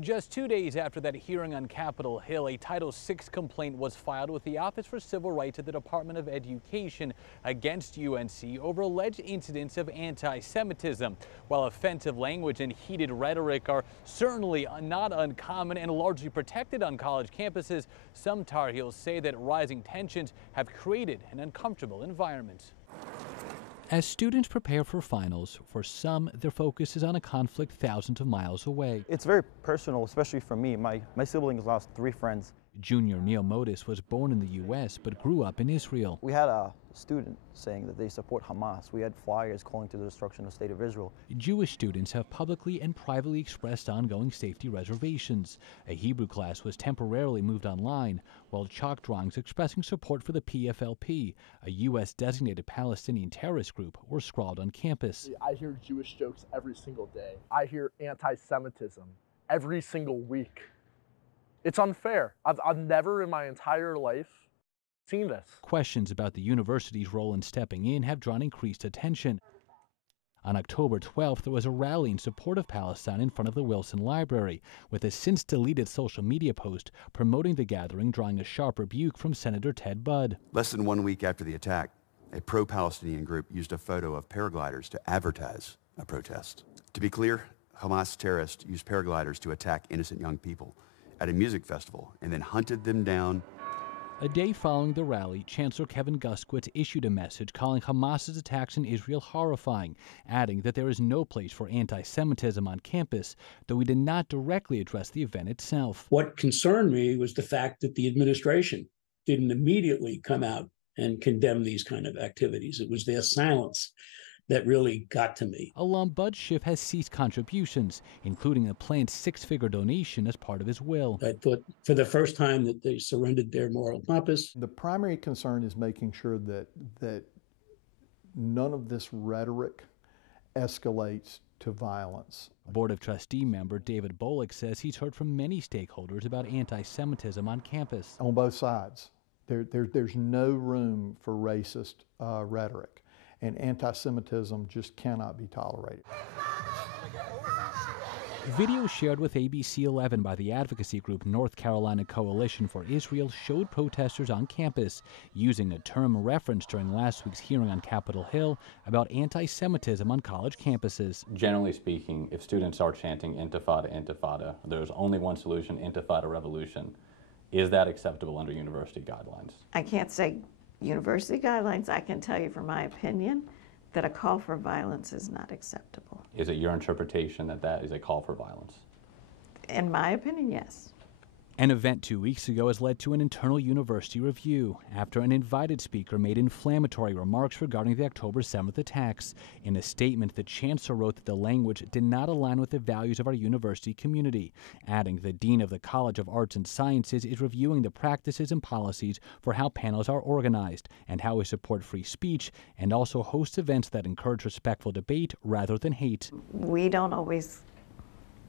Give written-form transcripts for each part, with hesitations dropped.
Just 2 days after that hearing on Capitol Hill, a Title VI complaint was filed with the Office for Civil Rights at the Department of Education against UNC over alleged incidents of anti-Semitism. While offensive language and heated rhetoric are certainly not uncommon and largely protected on college campuses, some Tar Heels say that rising tensions have created an uncomfortable environment. As students prepare for finals, for some, their focus is on a conflict thousands of miles away. It's very personal, especially for me. My siblings lost 3 friends. Junior Neil Modis was born in the U.S. but grew up in Israel. We had a student saying that they support Hamas. We had flyers calling to the destruction of the state of Israel. Jewish students have publicly and privately expressed ongoing safety reservations. A Hebrew class was temporarily moved online, while chalk drawings expressing support for the PFLP, a U.S.-designated Palestinian terrorist group, were scrawled on campus. I hear Jewish jokes every single day. I hear anti-Semitism every single week. It's unfair. I've never in my entire life seen this. Questions about the university's role in stepping in have drawn increased attention. On October 12th, there was a rally in support of Palestine in front of the Wilson Library, with a since-deleted social media post promoting the gathering drawing a sharp rebuke from Senator Ted Budd. Less than 1 week after the attack, a pro-Palestinian group used a photo of paragliders to advertise a protest. To be clear, Hamas terrorists used paragliders to attack innocent young people at a music festival and then hunted them down. A day following the rally, Chancellor Kevin Guskiewicz issued a message calling Hamas's attacks in Israel horrifying, adding that there is no place for anti-Semitism on campus, though he did not directly address the event itself. What concerned me was the fact that the administration didn't immediately come out and condemn these kind of activities. It was their silence that really got to me. Alum Bud Schiff has ceased contributions, including a planned 6-figure donation as part of his will. I thought for the first time that they surrendered their moral compass. The primary concern is making sure that none of this rhetoric escalates to violence. Board of Trustee member David Bolick says he's heard from many stakeholders about anti-Semitism on campus. On both sides. There's no room for racist rhetoric. And anti-Semitism just cannot be tolerated. Video shared with ABC 11 by the advocacy group North Carolina Coalition for Israel showed protesters on campus using a term referenced during last week's hearing on Capitol Hill about anti-Semitism on college campuses. Generally speaking, if students are chanting Intifada, Intifada, there's only one solution, Intifada revolution. Is that acceptable under university guidelines? I can't say university guidelines. I can tell you from my opinion that a call for violence is not acceptable. Is it your interpretation that that is a call for violence? In my opinion, yes. An event 2 weeks ago has led to an internal university review after an invited speaker made inflammatory remarks regarding the October 7th attacks. In a statement, the chancellor wrote that the language did not align with the values of our university community, adding the dean of the College of Arts and Sciences is reviewing the practices and policies for how panels are organized and how we support free speech, and also hosts events that encourage respectful debate rather than hate. We don't always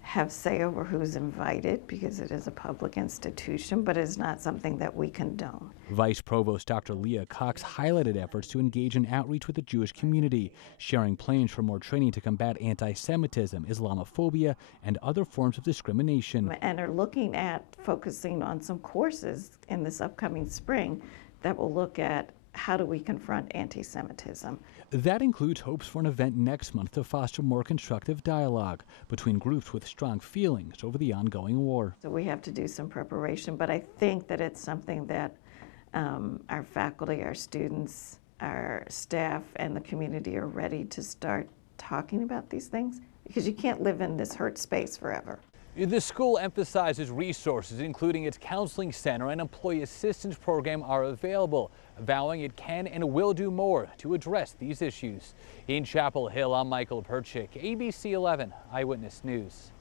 have say over who's invited because it is a public institution, but it's not something that we condone. Vice Provost Dr. Leah Cox highlighted efforts to engage in outreach with the Jewish community, sharing plans for more training to combat anti-Semitism, Islamophobia, and other forms of discrimination. And are looking at focusing on some courses in this upcoming spring that will look at how do we confront anti-Semitism. That includes hopes for an event next month to foster more constructive dialogue between groups with strong feelings over the ongoing war. So we have to do some preparation, but I think that it's something that our faculty, our students, our staff, and the community are ready to start talking about these things, because you can't live in this hurt space forever. The school emphasizes resources, including its counseling center and employee assistance program, are available, vowing it can and will do more to address these issues. In Chapel Hill, I'm Michael Perchik, ABC 11 Eyewitness News.